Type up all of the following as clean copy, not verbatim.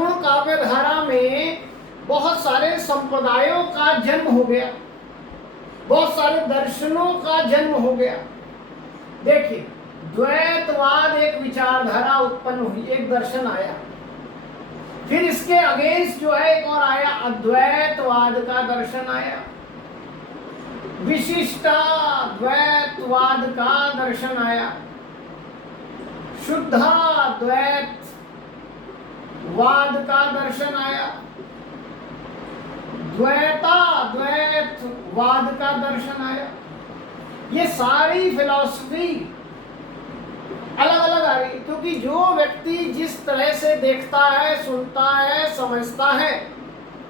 सगुण काव्य धारा में बहुत सारे संप्रदायों का जन्म हो गया, बहुत सारे दर्शनों का जन्म हो गया। देखिए, द्वैतवाद एक विचारधारा उत्पन्न हुई, एक दर्शन आया। फिर इसके अगेंस्ट जो है एक और आया, अद्वैतवाद का दर्शन आया। विशिष्टाद्वैतवाद का दर्शन आया। शुद्धाद्वैतवाद का दर्शन आया। द्वैताद्वैतवाद का दर्शन आया। ये सारी फिलॉसफी अलग अलग आ रही है, क्योंकि जो व्यक्ति जिस तरह से देखता है, सुनता है, समझता है,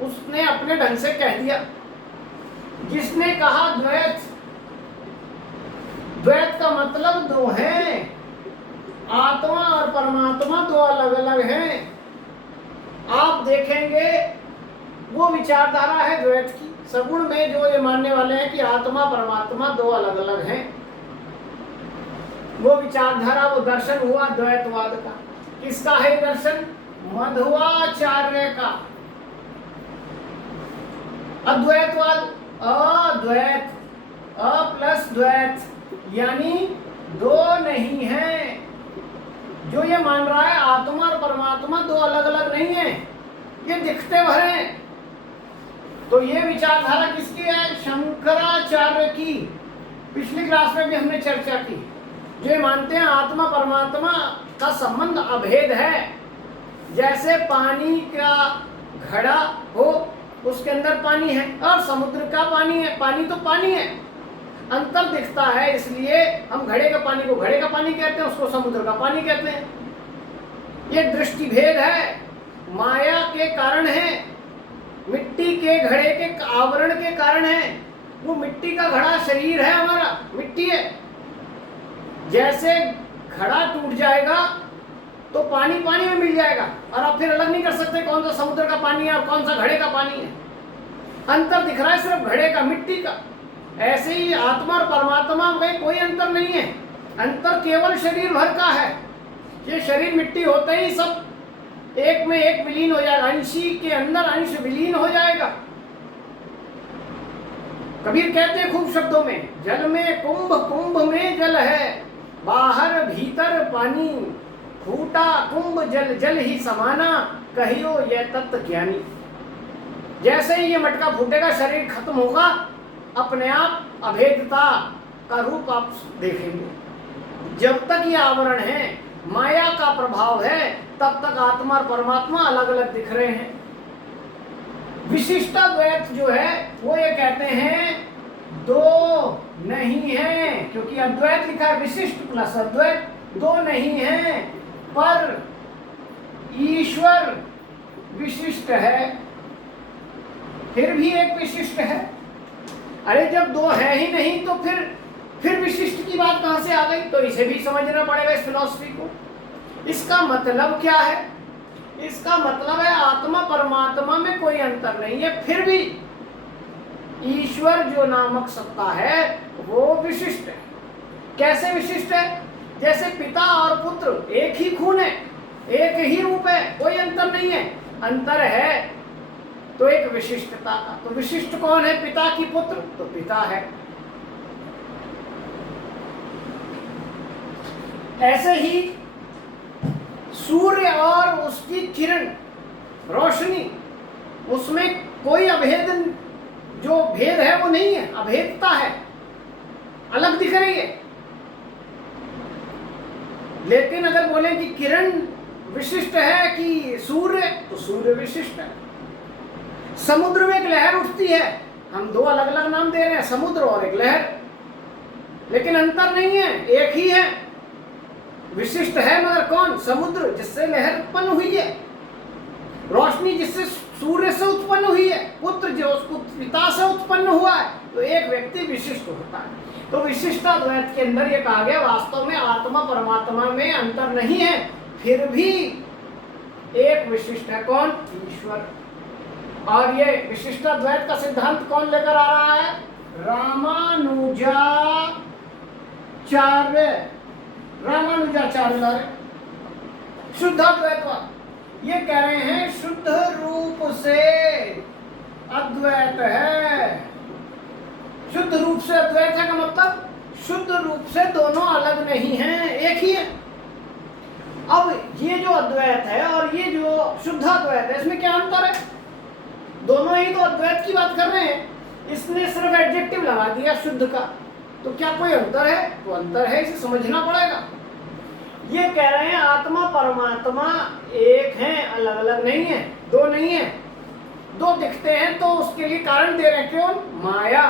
उसने अपने ढंग से कह दिया। जिसने कहा द्वैत, द्वैत का मतलब दो हैं, आत्मा और परमात्मा दो अलग अलग हैं। आप देखेंगे वो विचारधारा है द्वैत की। सगुण में जो ये मानने वाले हैं कि आत्मा परमात्मा दो अलग अलग हैं, वो विचारधारा, वो दर्शन हुआ द्वैतवाद का। किसका है दर्शन? मध्वाचार्य का। अद्वैतवाद, अद्वैत, अ प्लस द्वैत, यानी दो नहीं है। जो ये मान रहा है आत्मा और परमात्मा दो अलग अलग नहीं है, ये दिखते भर हैं। तो ये विचारधारा किसकी है? शंकराचार्य की। पिछली क्लास में भी हमने चर्चा की। जो मानते हैं आत्मा परमात्मा का संबंध अभेद है। जैसे पानी का घड़ा हो, उसके अंदर पानी है, और समुद्र का पानी है। पानी तो पानी है, अंतर दिखता है, इसलिए हम घड़े का पानी को घड़े का पानी कहते हैं, उसको समुद्र का पानी कहते हैं। ये दृष्टि भेद है, माया के कारण है, मिट्टी के घड़े के आवरण के कारण है। वो मिट्टी का घड़ा शरीर है, हमारा मिट्टी है। जैसे घड़ा टूट जाएगा तो पानी पानी में मिल जाएगा, और आप फिर अलग नहीं कर सकते कौन सा समुद्र का पानी है और कौन सा घड़े का पानी है। अंतर दिख रहा है सिर्फ घड़े का, मिट्टी का। ऐसे ही आत्मा और परमात्मा में कोई अंतर नहीं है, अंतर केवल शरीर भर का है। ये शरीर मिट्टी होते ही सब एक में एक विलीन हो जाएगा, अंशी के अंदर अंश विलीन हो जाएगा। कबीर कहते हैं खूब शब्दों में, जल में कुंभ, कुंभ में जल है, बाहर भीतर पानी, फूटा कुंभ जल, जल ही समाना, कहियो ये तत्व ज्ञानी। जैसे ही ये मटका फूटेगा, शरीर खत्म होगा, अपने आप अभेदता का रूप आप देखेंगे। जब तक ये आवरण है, माया का प्रभाव है, तब तक आत्मा और परमात्मा अलग अलग दिख रहे हैं। विशिष्टाद्वैत जो है वो ये कहते हैं दो नहीं है, क्योंकि अद्वैत लिखा है, विशिष्ट प्लस अद्वैत, दो नहीं है, पर ईश्वर विशिष्ट है, फिर भी एक विशिष्ट है। अरे जब दो है ही नहीं तो फिर विशिष्ट की बात कहां से आ गई? तो इसे भी समझना पड़ेगा, इस फिलॉसफी को। इसका मतलब क्या है? इसका मतलब है आत्मा परमात्मा में कोई अंतर नहीं है, फिर भी ईश्वर जो नामक सत्ता है वो विशिष्ट है। कैसे विशिष्ट है? जैसे पिता और पुत्र एक ही खून है, एक ही रूप है, कोई अंतर नहीं है। अंतर है तो एक विशिष्टता का। तो विशिष्ट कौन है? पिता की पुत्र, तो पिता है। ऐसे ही सूर्य और उसकी किरण, रोशनी, उसमें कोई अभेद, जो भेद है वो नहीं है, अभेदता है, अलग दिख रही है। लेकिन अगर बोले कि किरण विशिष्ट है कि सूर्य, तो सूर्य विशिष्ट है। समुद्र में एक लहर उठती है, हम दो अलग अलग नाम दे रहे हैं, समुद्र और एक लहर, लेकिन अंतर नहीं है, एक ही है। विशिष्ट है मगर कौन? समुद्र, जिससे लहर उत्पन्न हुई है, रोशनी जिससे सूर्य से उत्पन्न हुई है, पुत्र जो उसको पिता से उत्पन्न हुआ है, तो एक व्यक्ति विशिष्ट होता है। तो विशिष्टाद्वैत के अंदर ये कहा गया वास्तव में आत्मा परमात्मा में अंतर नहीं है, फिर भी एक विशिष्ट है। कौन? ईश्वर। और ये विशिष्टाद्वैत का सिद्धांत कौन लेकर आ रहा है? रामानुजाचार्य ला रहे। शुद्धाद्वैतवाद ये कह रहे हैं से अद्वैत है। शुद्ध रूप से अद्वैत है का मतलब शुद्ध रूप से दोनों अलग नहीं हैं, एक ही है। अब ये जो अद्वैत है और ये जो शुद्ध अद्वैत है, इसमें क्या अंतर है? दोनों ही तो अद्वैत की बात कर रहे हैं, इसने सिर्फ एडजेक्टिव लगा दिया शुद्ध का, तो क्या कोई अंतर है? तो अंतर है, इसे समझना पड़ेगा। ये कह रहे हैं आत्मा परमात्मा एक हैं, अलग अलग नहीं है, दो नहीं है। दो दिखते हैं तो उसके लिए कारण दे रहे हैं, क्यों? माया।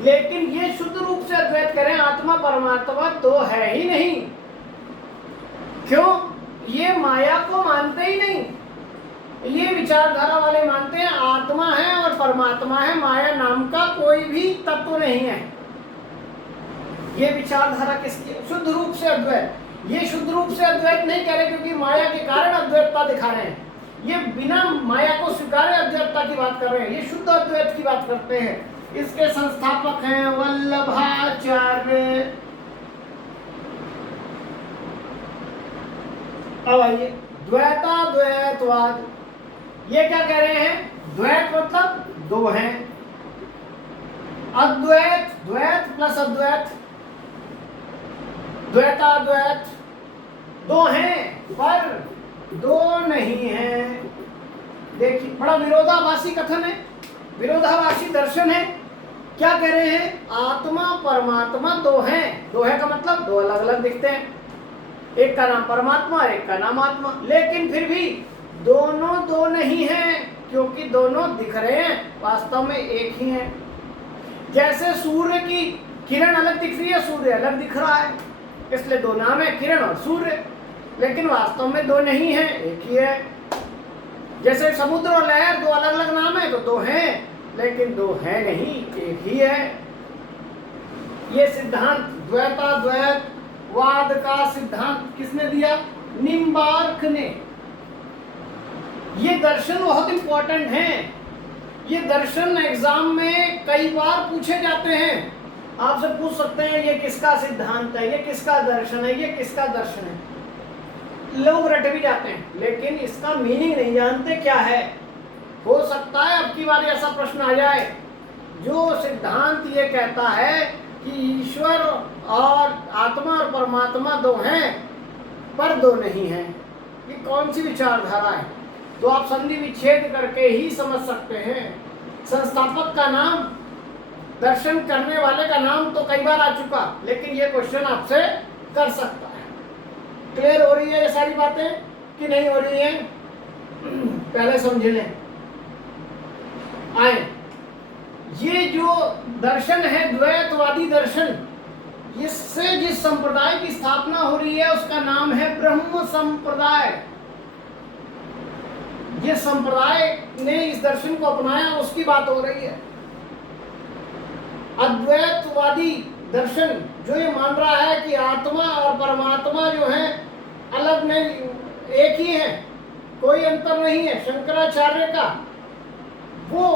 लेकिन ये शुद्ध रूप से अद्वैत करें, आत्मा परमात्मा दो है ही नहीं। क्यों? ये माया को मानते ही नहीं। ये विचारधारा वाले मानते हैं आत्मा है और परमात्मा है, माया नाम का कोई भी तत्व नहीं है। ये विचारधारा किसकी? शुद्ध रूप से अद्वैत। ये शुद्ध रूप से अद्वैत नहीं कह रहे क्योंकि माया के कारण अद्वैतता दिखा रहे हैं। ये बिना माया को स्वीकारे अद्वैतता की बात कर रहे हैं, ये शुद्ध अद्वैत की बात करते हैं। इसके संस्थापक हैं वल्लभाचार्य। अब आइए द्वैताद्वैतवाद। ये क्या कह रहे हैं? द्वैत मतलब दो हैं, अद्वैत द्वैत प्लस अद्वैत, द्वैताद्वैत दो हैं पर दो नहीं हैं। देखिए बड़ा विरोधाभासी कथन है, विरोधाभासी दर्शन है। क्या कह रहे हैं? आत्मा परमात्मा दो हैं। दो है का मतलब दो अलग अलग दिखते हैं, एक का नाम परमात्मा और एक का नाम आत्मा, लेकिन फिर भी दोनों दो नहीं हैं क्योंकि दोनों दिख रहे हैं, वास्तव में एक ही हैं। जैसे सूर्य की किरण अलग दिख रही है, सूर्य अलग दिख रहा है, इसलिए दो नाम है, किरण और सूर्य, लेकिन वास्तव में दो नहीं है, एक ही है। जैसे समुद्र और लहर दो अलग अलग नाम है तो दो हैं, लेकिन दो है नहीं, एक ही है। ये सिद्धांत द्वैताद्वैतवाद का सिद्धांत किसने दिया? निम्बार्क ने। ये दर्शन बहुत इंपॉर्टेंट हैं। ये दर्शन एग्जाम में कई बार पूछे जाते हैं। आपसे पूछ सकते हैं ये किसका सिद्धांत है, ये किसका दर्शन है, ये किसका दर्शन है। लोग रट भी जाते हैं लेकिन इसका मीनिंग नहीं जानते क्या है। हो सकता है अब की बार ऐसा प्रश्न आ जाए, जो सिद्धांत ये कहता है कि ईश्वर और आत्मा और परमात्मा दो हैं पर दो नहीं हैं, ये कौन सी विचारधारा है? तो आप संधि विच्छेद करके ही समझ सकते हैं। संस्थापक का नाम, दर्शन करने वाले का नाम तो कई बार आ चुका, लेकिन ये क्वेश्चन आपसे कर सकता है। क्लियर हो रही है ये सारी बातें कि नहीं हो रही हैं? पहले समझ लें। आए, ये जो दर्शन है द्वैतवादी दर्शन, इससे जिस संप्रदाय की स्थापना हो रही है उसका नाम है ब्रह्म संप्रदाय। जिस संप्रदाय ने इस दर्शन को अपनाया उसकी बात हो रही है। अद्वैतवादी दर्शन जो ये मान रहा है कि आत्मा और परमात्मा जो है अलग नहीं, एक ही है, कोई अंतर नहीं है, शंकराचार्य का वो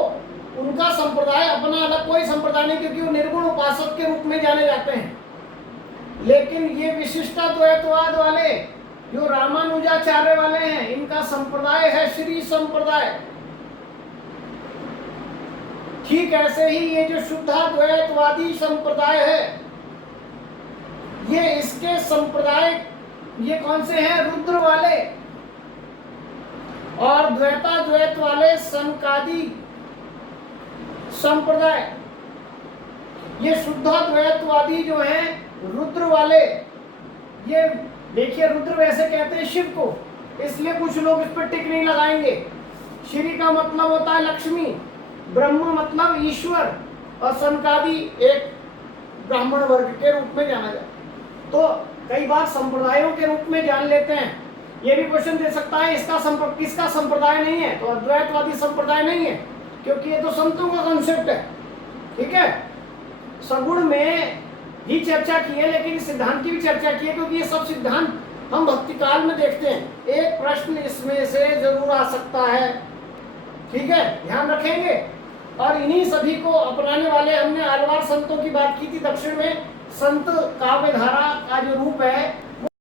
उनका संप्रदाय अपना अलग कोई संप्रदाय नहीं, क्योंकि वो निर्गुण उपासक के रूप में जाने जाते हैं। लेकिन ये विशिष्टाद्वैतवाद वाले जो रामानुजाचार्य वाले हैं, इनका संप्रदाय है श्री संप्रदाय। ठीक ऐसे ही ये जो शुद्धाद्वैतवादी संप्रदाय है, ये इसके संप्रदाय ये कौन से हैं? रुद्र वाले। और द्वैताद्वैत वाले सनकादि संप्रदाय। ये शुद्धाद्वैतवादी जो हैं रुद्र वाले, ये देखिए रुद्र वैसे कहते हैं शिव को, इसलिए कुछ लोग इस पर टिक नहीं लगाएंगे। श्री का मतलब होता है लक्ष्मी, ब्रह्म मतलब ईश्वर, और सनकादि एक ब्राह्मण वर्ग के रूप में जाना जाए। तो कई बार संप्रदायों के रूप में जान लेते हैं। ये भी क्वेश्चन दे सकता है इसका किसका संप्रदाय नहीं है, तो अद्वैतवादी संप्रदाय नहीं है, क्योंकि ये तो संतों का कंसेप्ट है। ठीक है, सगुण में ही चर्चा की है, लेकिन सिद्धांत की भी चर्चा की है, क्योंकि ये सब सिद्धांत हम भक्ति काल में देखते हैं। एक प्रश्न इसमें से जरूर आ सकता है, ठीक है, ध्यान रखेंगे। और इन्हीं सभी को अपनाने वाले हमने आलवार संतों की बात की थी। दक्षिण में संत काव्य धारा का जो रूप है